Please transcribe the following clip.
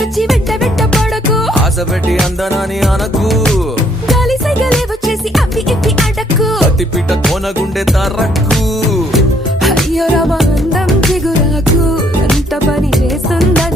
దగ్గరకొచ్చి వెంట వెంట పడకు, ఆశ పెట్టి అందనాని అనకు, గాలి సైగలే వచ్చేసి అవి ఇవి అడక్కు, అతి పిట కోనగుండె తరక్కు. అయ్యో రమ అందం చిగురాకు, ఎంత పని చేస్తుందా